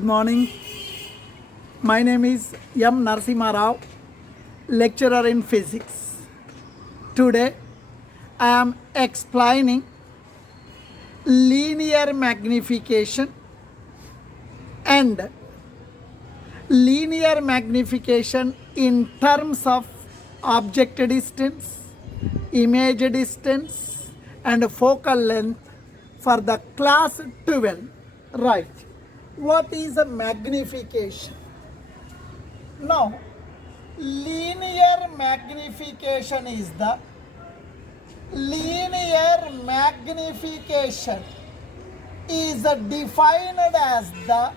Good morning. My name is M. Narasimha, lecturer in physics. Today I am explaining linear magnification and linear magnification in terms of object distance, image distance and focal length for the class 12. Right. What is a magnification? Now, linear magnification is defined as the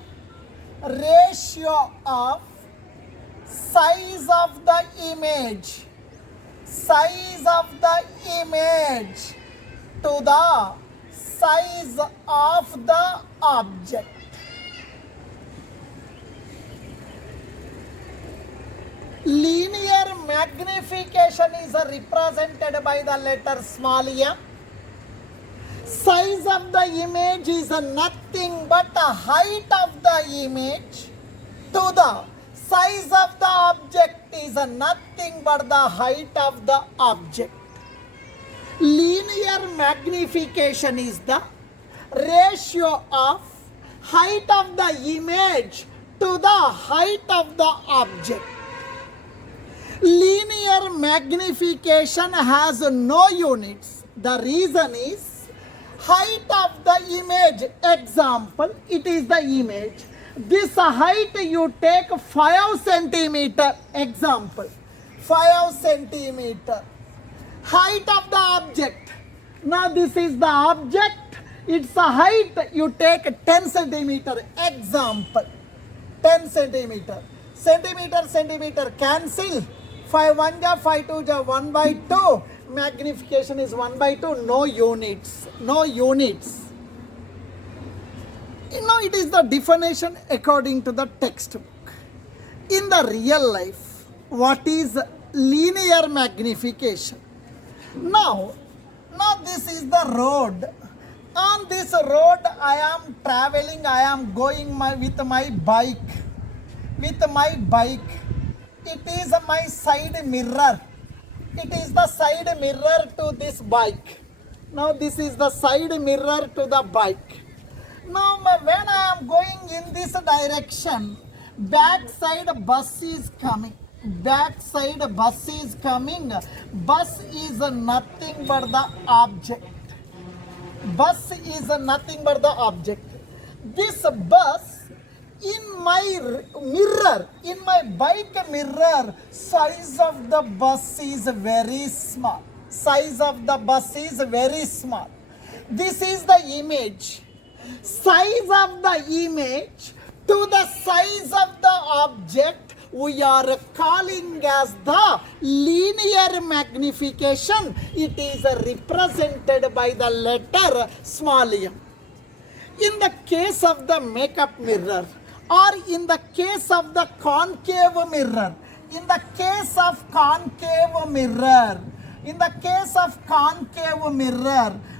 ratio of size of the image to the size of the object. Linear magnification is represented by the letter small m. Size of the image is nothing but the height of the image to the size of the object is nothing but the height of the object. Linear magnification is the ratio of height of the image to the height of the object. Linear magnification has no units. The reason is height of the image. Example, it is the image. This height you take 5 centimeter. Example, 5 centimeter. Height of the object. Now this is the object. Its height you take 10 centimeter. Example, 10 centimeter. Centimeter cancel. 5 1 ja 5 2 ja 1 by 2. Magnification is 1 by 2. No units. It is the definition according to the textbook. In the real life, what is linear magnification? Now this is the road. On this road I am traveling, I am going with my bike. It is my side mirror. It is the side mirror to this bike. Now this is the side mirror to the bike. Now when I am going in this direction, backside bus is coming. Bus is nothing but the object. This bus in my bike mirror, size of the bus is very small. This is the image. Size of the image to the size of the object we are calling as the linear magnification. It is represented by the letter small m. In the case of the makeup mirror or in the case of the concave mirror,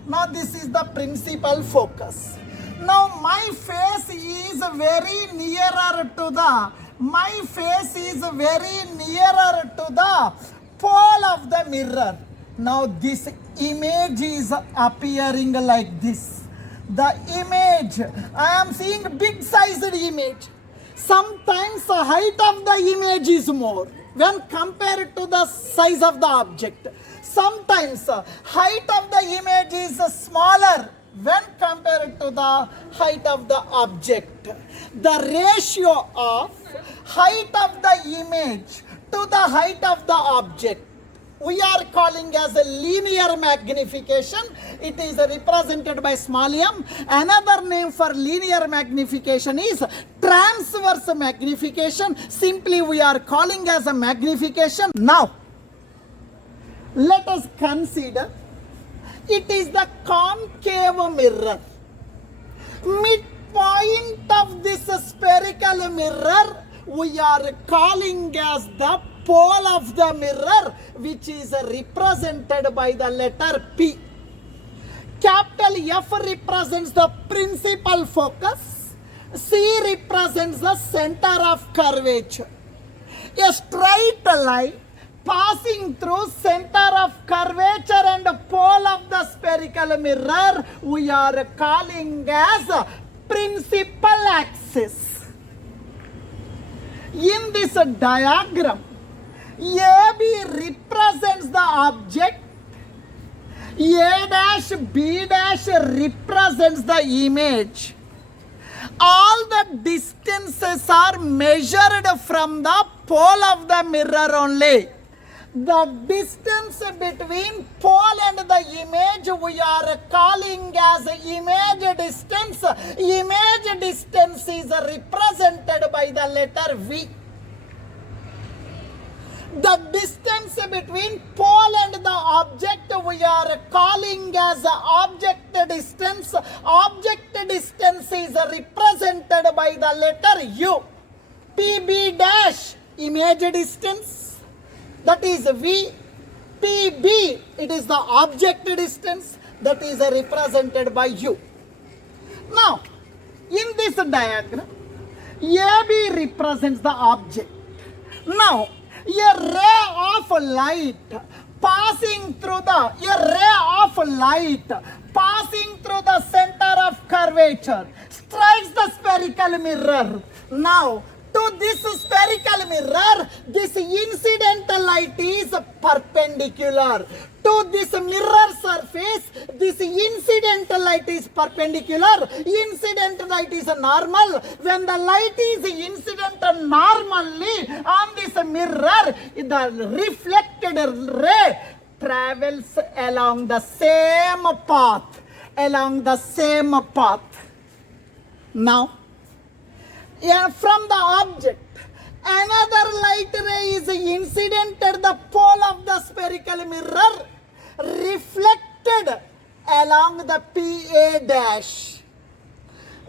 now this is the principal focus. Now my face is very nearer to the pole of the mirror. Now this image is appearing like this. The image, I am seeing big sized image. Sometimes the height of the image is more when compared to the size of the object. Sometimes height of the image is smaller when compared to the height of the object. The ratio of height of the image to the height of the object we are calling as a linear magnification. It is represented by small m. Another name for linear magnification is transverse magnification. Simply we are calling as a magnification. Now, let us consider it is the concave mirror. Midpoint of this spherical mirror we are calling as the pole of the mirror, which is represented by the letter P. Capital F represents the principal focus. C represents the center of curvature. A straight line passing through center of curvature and pole of the spherical mirror we are calling as principal axis. In this diagram, AB represents the object, A dash B dash represents the image. All the distances are measured from the pole of the mirror only. The distance between pole and the image we are calling as image distance. Image distance is represented by the letter V. The distance between pole and the object we are calling as object distance. Object distance is represented by the letter U. PB dash, image distance, that is V. PB, it is the object distance, that is represented by U. Now, in this diagram, AB represents the object. Now, a ray of light passing through the center of curvature strikes the spherical mirror. Now, to this spherical mirror, this incident light is perpendicular. To this mirror surface, this incident light is perpendicular. Incident light is normal. When the light is incident normally on this mirror, the reflected ray travels along the same path. Now, from the object, another light ray is incident at the pole of the spherical mirror, reflected along the PA dash.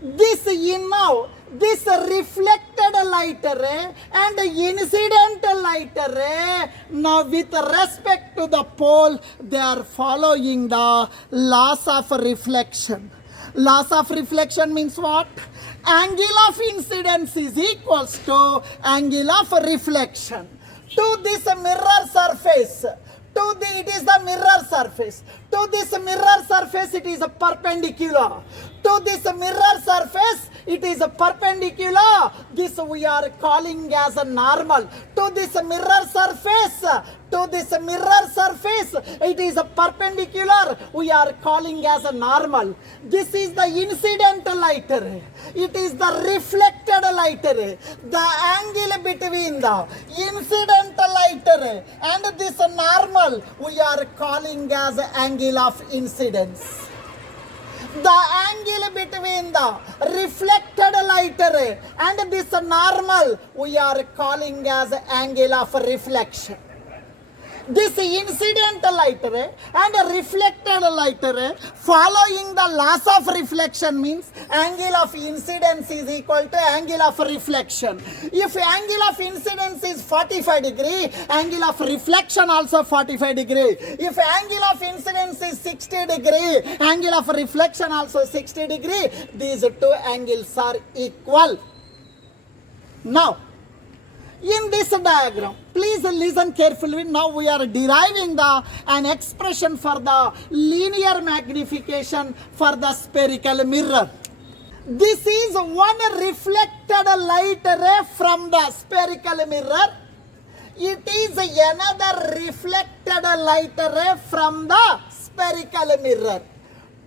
This reflected light ray and incident light ray, now with respect to the pole, they are following the laws of reflection. Laws of reflection means what? Angle of incidence is equals to angle of reflection. To this mirror surface, it is the mirror surface. To this mirror surface, it is perpendicular. To this mirror surface, it is perpendicular. This we are calling as a normal. To this mirror surface, it is perpendicular. We are calling as a normal. This is the incident light ray. It is the reflected light ray. The angle between the incident light ray and this normal we are calling as angle of incidence. The angle between the reflected light ray and this normal we are calling as angle of reflection. This incident light ray and reflected light ray following the laws of reflection means angle of incidence is equal to angle of reflection. If angle of incidence is 45 degree, angle of reflection also 45 degree. If angle of incidence is 60 degree, angle of reflection also 60 degree. These two angles are equal. Now, in this diagram, please listen carefully. Now we are deriving an expression for the linear magnification for the spherical mirror. This is one reflected light ray from the spherical mirror. It is another reflected light ray from the spherical mirror.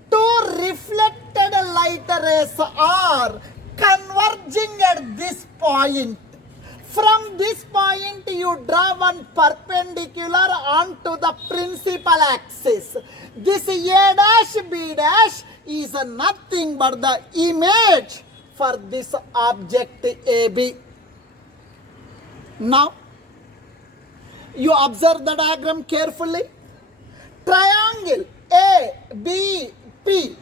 Two reflected light rays are converging at this point. From this point, you draw one perpendicular onto the principal axis. This A dash B dash is nothing but the image for this object AB. Now, you observe the diagram carefully. Triangle A, B, P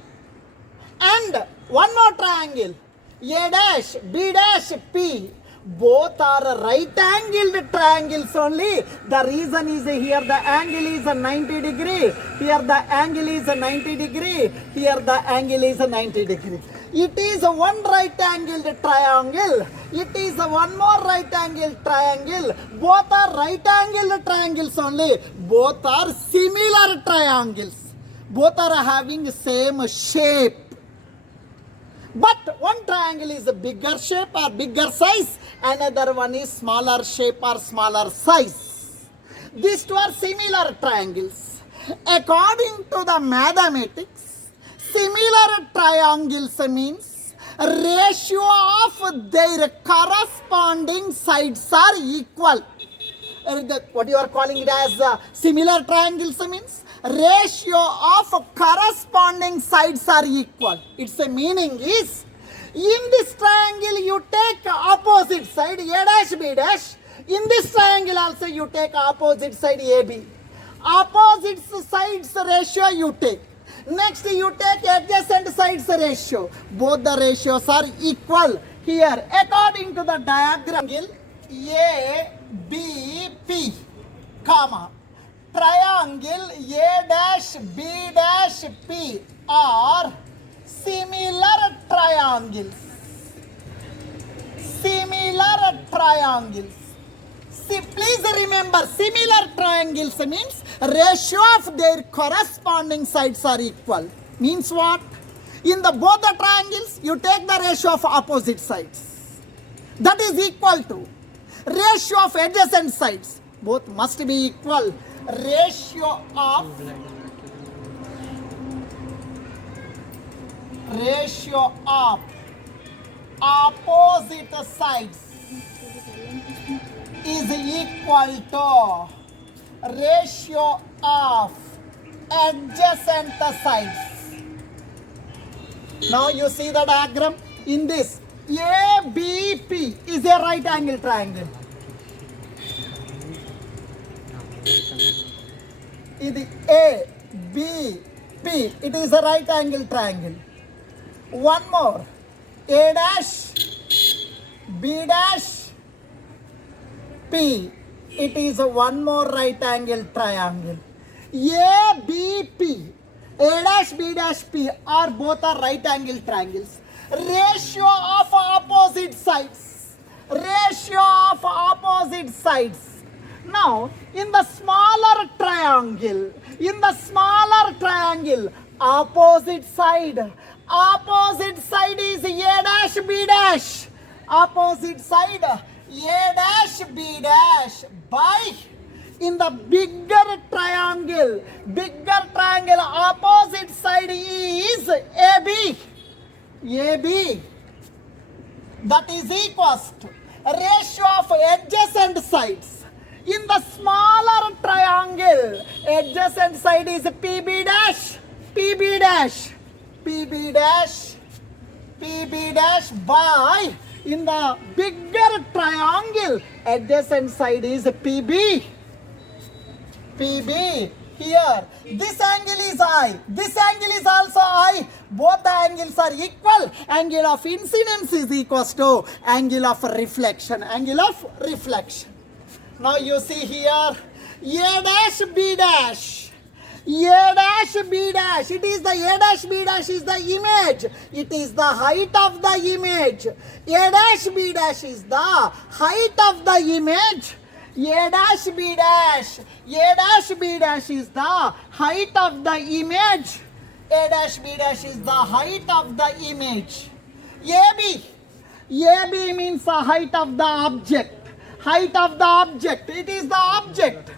and one more triangle A dash, B dash, P. Both are right angled triangles only. The reason is here the angle is 90 degree. Here the angle is 90 degree. Here the angle is 90 degree. It is one right angled triangle. It is one more right angled triangle. Both are right angled triangles only. Both are similar triangles. Both are having same shape. But one triangle is a bigger shape or bigger size. Another one is smaller shape or smaller size. These two are similar triangles. According to the mathematics, similar triangles means ratio of their corresponding sides are equal. What you are calling it as similar triangles means ratio of corresponding sides are equal. Its meaning is, in this triangle you take opposite side A dash B dash. In this triangle also you take opposite side AB. Opposite sides ratio you take. Next you take adjacent sides ratio. Both the ratios are equal. Here according to the diagram, A, B, P, comma, triangle A dash B dash P are similar triangles. Similar triangles. See, please remember, similar triangles means ratio of their corresponding sides are equal. Means what? In the both the triangles, you take the ratio of opposite sides. That is equal to ratio of adjacent sides. Both must be equal. Ratio of opposite sides is equal to ratio of adjacent sides. Now you see the diagram. In this, ABP is a right angle triangle. It ABP, it is a right angle triangle. One more, A dash B dash P, it is a one more right angle triangle. ABP, A dash B dash P are both are right angle triangles. Ratio of opposite sides. Ratio of opposite sides. Now, in the smaller triangle, opposite side is A dash B dash. Opposite side A dash B dash by, in the bigger triangle, opposite side is AB. That is equals to ratio of adjacent sides. In the smaller triangle, adjacent side is PB dash by, in the bigger triangle, adjacent side is PB. Here, this angle is I, this angle is also I. Both the angles are equal. Angle of incidence is equals to angle of reflection. Now you see here, A dash B dash. It is the A dash B dash is the image. It is the height of the image. A dash B dash is the height of the image. A dash B dash is the height of the image. A dash B dash is the height of the image. AB means the height of the object. It is the object.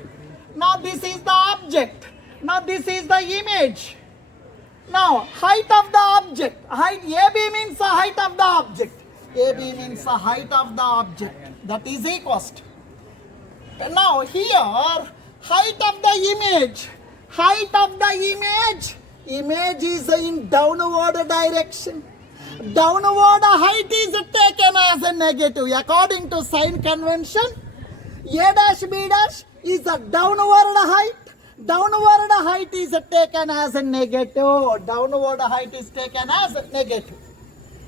Now this is the object. Now this is the image. Now height of the object. AB means the height of the object. That is equals to. Now here, height of the image is in downward direction. Downward height is taken as a negative. According to sign convention, A dash B dash is a downward height. Downward height is taken as a negative.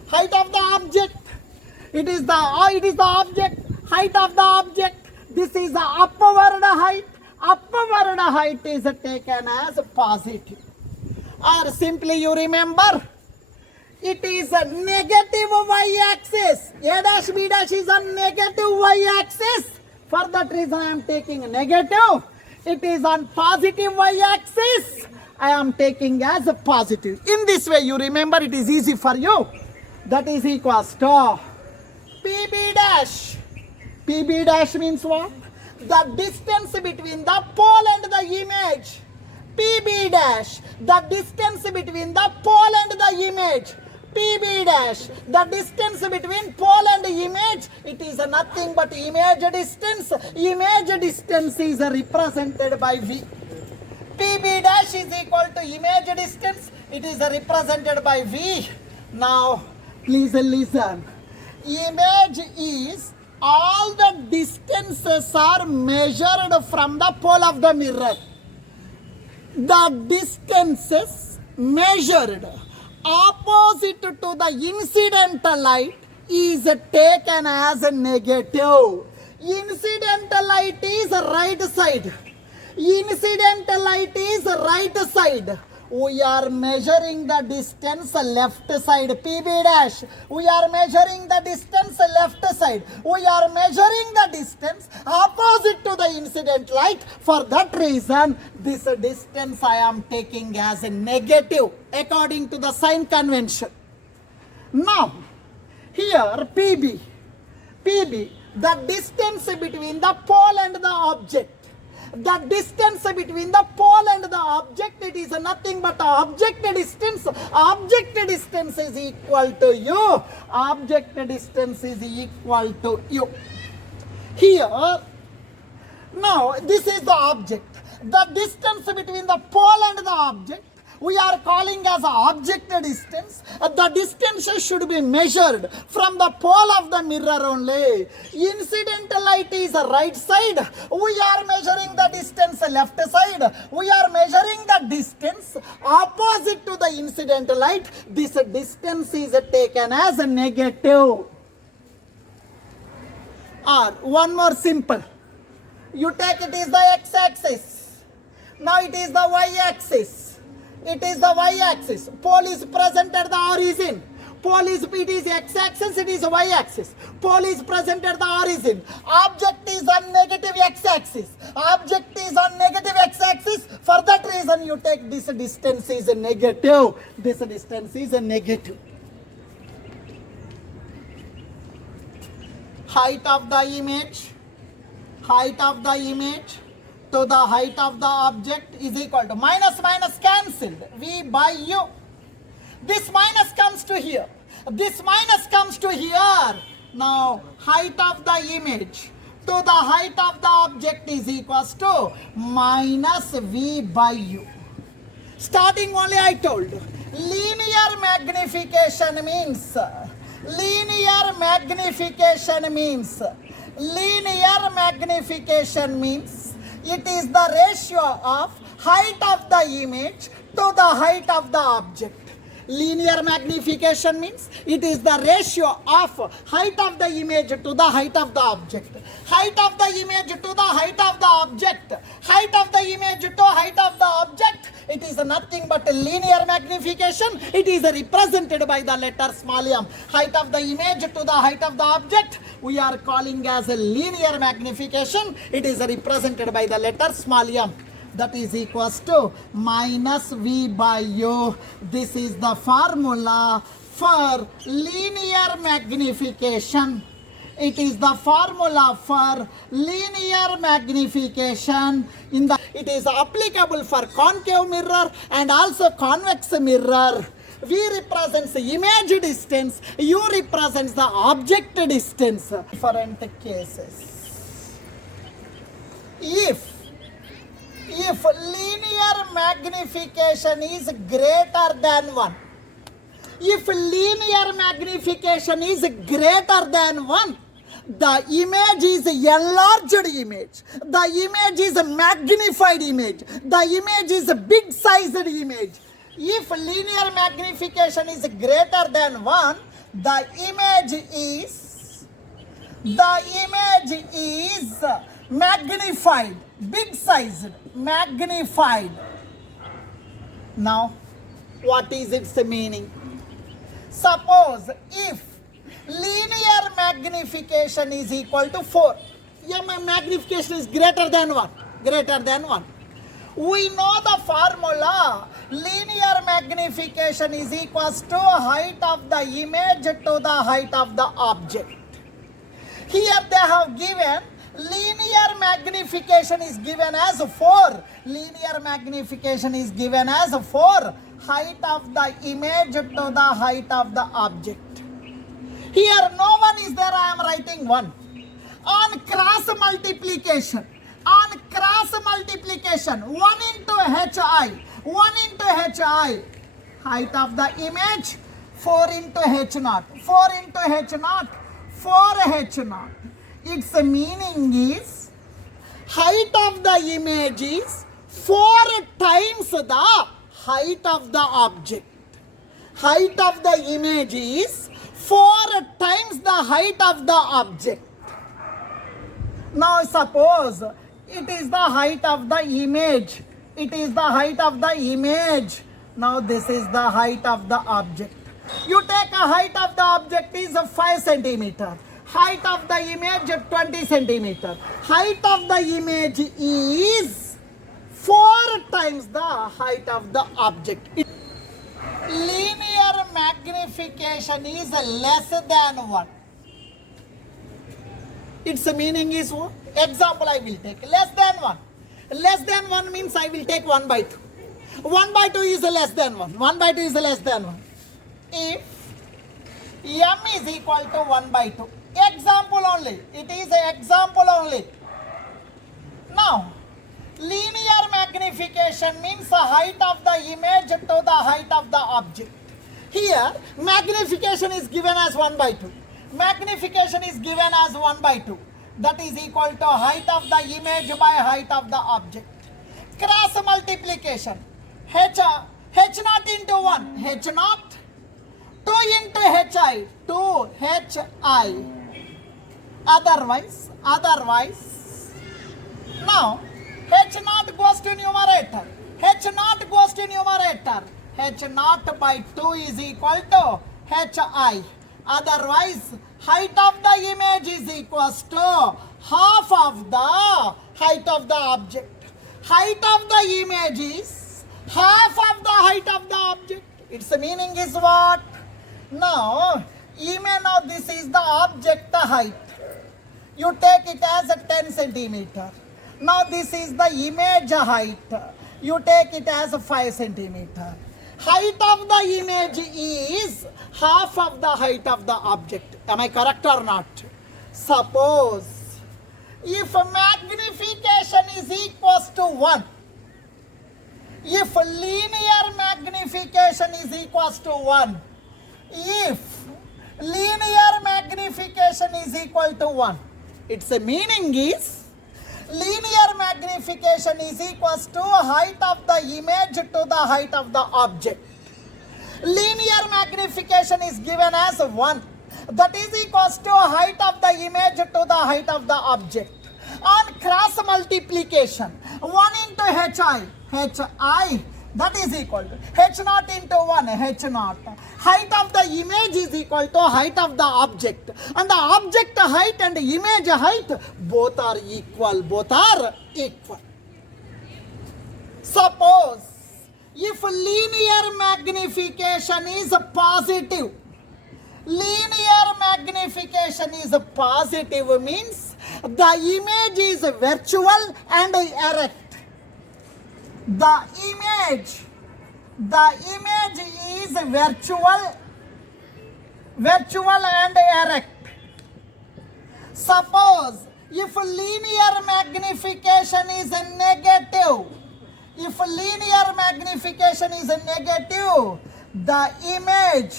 Height of the object. It is the object, height of the object. This is the upward height. Upward height is taken as positive. Or simply you remember, it is a negative y-axis. A dash B dash is a negative y-axis. For that reason I am taking negative. It is on positive y-axis. I am taking as a positive. In this way you remember, it is easy for you. That is equals to PB dash. PB dash means what? The distance between the pole and the image. PB dash, the distance between the pole and the image. PB dash, the distance between pole and image. It is nothing but image distance. Image distance is represented by V. PB dash is equal to image distance. It is represented by V. Now, please listen. Image is all the distances are measured from the pole of the mirror. The distances measured opposite to the incident light is taken as a negative. Incident light is right side. Incident light is right side. We are measuring the distance left side, PB dash. We are measuring the distance left side. We are measuring the distance opposite to the incident light. For that reason, this distance I am taking as a negative according to the sign convention. Now, here PB, the distance between the pole and the object. The distance between the pole and the object, it is nothing but object distance. Object distance is equal to u. Object distance is equal to u. Here, now this is the object. The distance between the pole and the object, we are calling as object distance. The distance should be measured from the pole of the mirror only. Incident light is right side. We are measuring the distance left side. We are measuring the distance opposite to the incident light. This distance is taken as a negative. Or one more simple. You take it is the x-axis. Now it is the y-axis. It is the y-axis. Pole is present at the origin. It is x-axis, it is y-axis. Pole is present at the origin. Object is on negative x-axis. Object is on negative x-axis. For that reason you take this distance is a negative. This distance is a negative. Height of the image. Height of the image to the height of the object is equal to minus cancelled. V by u. This minus comes to here. This minus comes to here. Now height of the image to the height of the object is equals to minus V by u. Starting only I told. Linear magnification means. Linear magnification means. Linear magnification means. It is the ratio of height of the image to the height of the object. Linear magnification means it is the ratio of height of the image to the height of the object. Height of the image to the height of the object. Height of the image to height of the object. It is nothing but a linear magnification. It is represented by the letter small m. Height of the image to the height of the object, we are calling as a linear magnification. It is represented by the letter small m. That is equals to minus V by u. This is the formula for linear magnification. It is the formula for linear magnification. It is applicable for concave mirror and also convex mirror. V represents the image distance, U represents the object distance. Different cases. If linear magnification is greater than 1, if linear magnification is greater than 1, the image is enlarged image. The image is a magnified image. The image is a big sized image. If linear magnification is greater than 1, the image is The image is magnified, big sized, magnified. Now, what is its meaning? Suppose if linear magnification is equal to 4, magnification is greater than 1, greater than 1. We know the formula, linear magnification is equals to height of the image to the height of the object. Here they have given linear magnification is given as 4. Linear magnification is given as 4. Height of the image to the height of the object. Here no one is there, I am writing 1. On cross multiplication, 1 into hi, 1 into hi, height of the image, 4 into h0, 4 into h0, 4h0. Its meaning is height of the image is 4 times the height of the object. Height of the image is 4 times the height of the object. Now suppose it is the height of the image. It is the height of the image. Now this is the height of the object. You take a height of the object is 5 centimeter. Height of the image 20 centimeter. Height of the image is 4 times the height of the object. Linear magnification is less than 1. Its meaning is what? Example I will take. Less than 1. Less than 1 means I will take 1 by 2. 1 by 2 is less than 1. 1 by 2 is less than 1. If m is equal to 1 by 2. Example only. It is an example only. Now, linear magnification means the height of the image to the height of the object. Here, magnification is given as 1 by 2. Magnification is given as 1 by 2. That is equal to height of the image by height of the object. Cross multiplication. h0 into 1. h0. 2 into hi. 2 hi. Otherwise. Now, h0 goes to numerator. h0 goes to numerator. h0 by 2 is equal to hi. Otherwise, height of the image is equals to half of the height of the object. Height of the image is half of the height of the object. Its meaning is what? Now this is the object height. You take it as a 10 centimeter. Now this is the image height. You take it as a 5 centimeter. Height of the image is half of the height of the object. Am I correct or not? Suppose if magnification is equals to 1, if linear magnification is equals to 1, if linear magnification is equal to 1, its meaning is linear magnification is equals to height of the image to the height of the object. Linear magnification is given as 1. That is equals to height of the image to the height of the object. On cross multiplication, 1 into hi, that is equal to h0 into 1, h0. Height of the image is equal to height of the object. And the object height and image height both are equal. Suppose if linear magnification is positive, linear magnification is positive means the image is virtual and erect. The image is virtual and erect. Suppose if linear magnification is negative, the image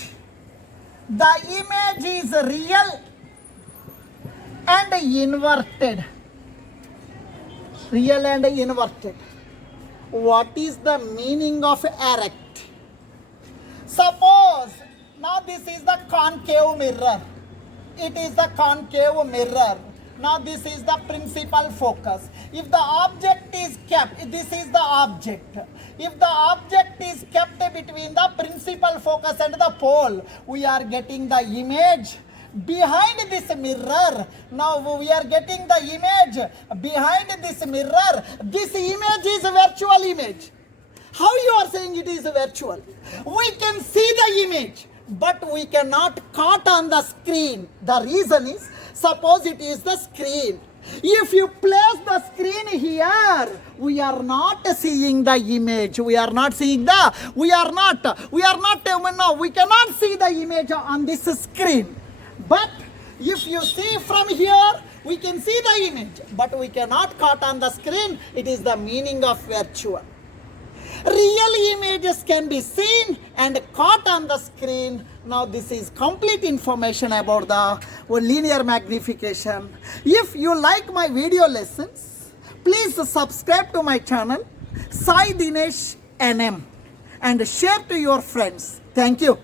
is real and inverted. What is the meaning of erect? Suppose now this is the concave mirror. it is the concave mirror. Now this is the principal focus. If the object is kept, this is the object. If the object is kept between the principal focus and the pole, we are getting the image behind this mirror. Now we are getting the image behind this mirror. This image is a virtual image. How you are saying it is virtual? We can see the image, but we cannot cut on the screen. The reason is, suppose it is the screen. If you place the screen here, we are not seeing the image. We cannot see the image on this screen. But if you see from here, we can see the image, but we cannot cut on the screen. It is the meaning of virtual. Real images can be seen and caught on the screen. Now this is complete information about the linear magnification. If you like my video lessons, please subscribe to my channel, Sai Dinesh NM, and share to your friends. Thank you.